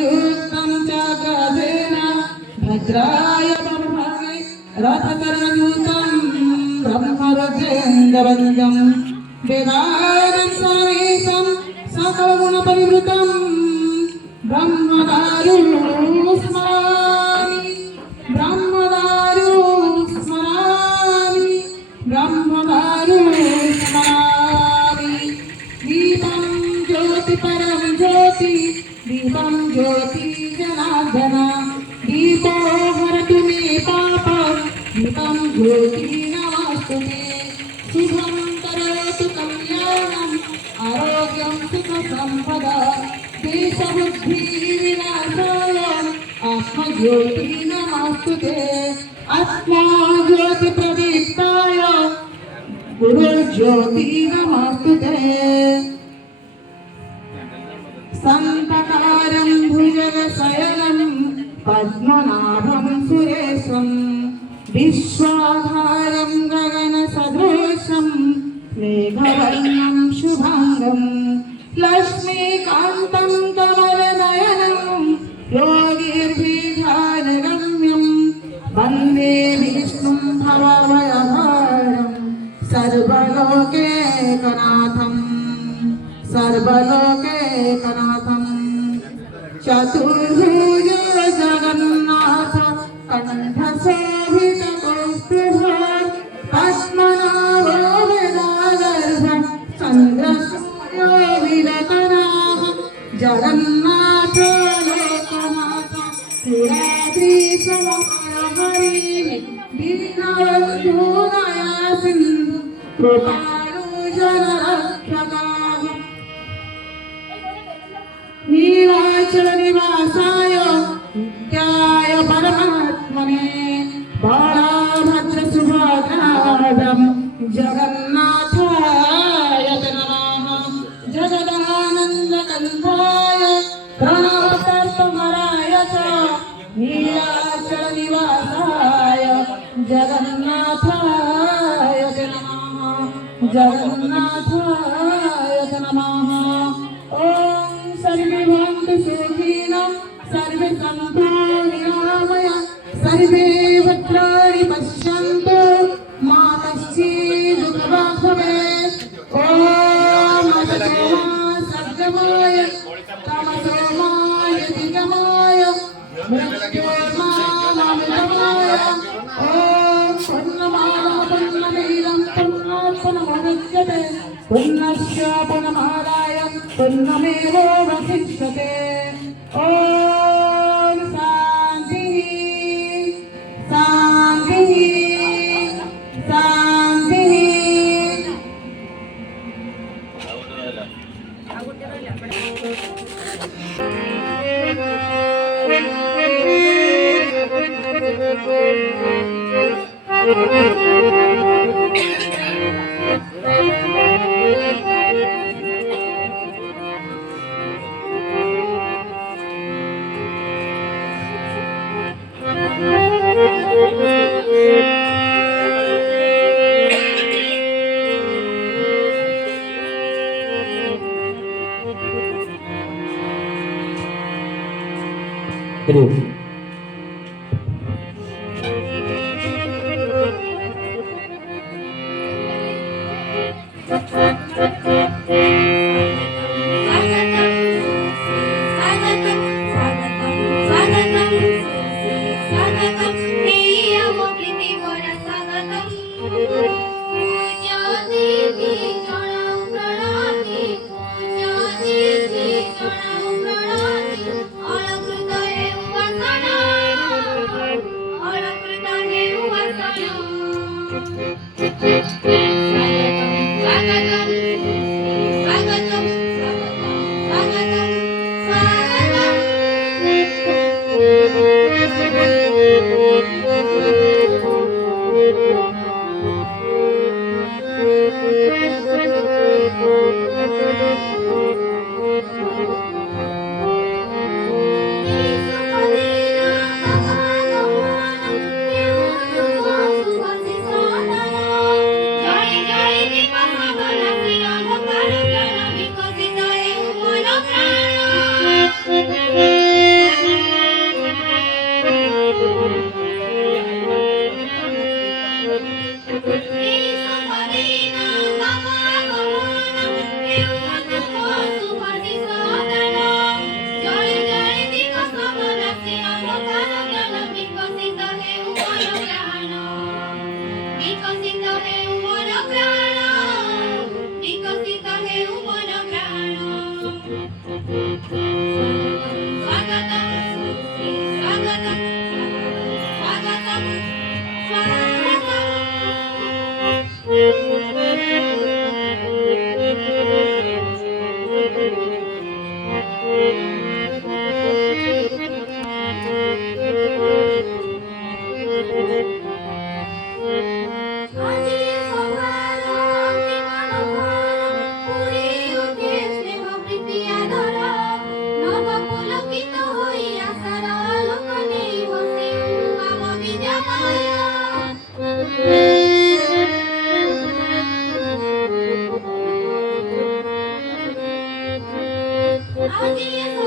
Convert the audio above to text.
संयुक्तं च गजेन भद्राय भवभागे रथकर्णयुतं ब्रह्मरुद्रेन्द्रवन्द्यं वेदानं समेतं सकलगुणपरिवृतं ब्रह्मदारुं स्मरामि ब्रह्मदारुं स्मरामि ब्रह्मदारुं स्मरामि दीपं ज्योति परं ज्योति दीपं ज्योति जनार्दन दीपो हरतु मे पापं दीपं ज्योति नमस्तुते शुभं करोतु कल्याणम् आरोग्यं सुखसम्पदा देशबुद्धिविनाशाय आत्मज्योति नमस्तुते आत्मज्योतिप्रदीप्ताय गुरुज्योति नमस्तुते संतकारं भुजगशयनं पद्मनाभं सुरेशं विश्वाधारं गगनसदृशं मेघवर्णं शुभांगं लक्ष्मीकान्तं कमलनयनं योगिर्विध्यानगम्यं वन्दे विष्णुं भवभयहारं सर्वलोकैकनाथं सर्वलोकैकनाथं चतुर्भुज जगन्नाथ कण्ठशोभितकौस्तुभः पद्मनाभो वेदागर्भः चन्द्रसूर्योऽविरतनाः जगन्नाथ लोकनाथ पुराद्रीशमहरिः दीनबन्धुदया सिन्धु कृपालु जनरक्षकाः नीलाचल निवासाय नित्याय परमात्मने बालाभद्र सुभद्राभं जगन्नाथाय नमः जगदानन्दकन्धाय प्रणवतत्त्वमराय च नीलाचल निवासाय जगन्नाथाय नमः जगन्नाथाय नमः ॐ सर्वे भवन्तु सुखिनः सर्वे सन्तु निरामया सर्वे भद्राणि पश्यन्तु मा कश्चित् दुःखभाग् भवेत् ॐ सद्गमाय तमसोमाय दिगमाय मृत्योर्मामृतमाय ॐ पूर्णमादाय पूर्णमेवावशिष्यते पुनश्च पुनमादाय पुनमेवावशिष्यते ॐ शान्तिः शान्तिः शान्तिः All of the 거기에서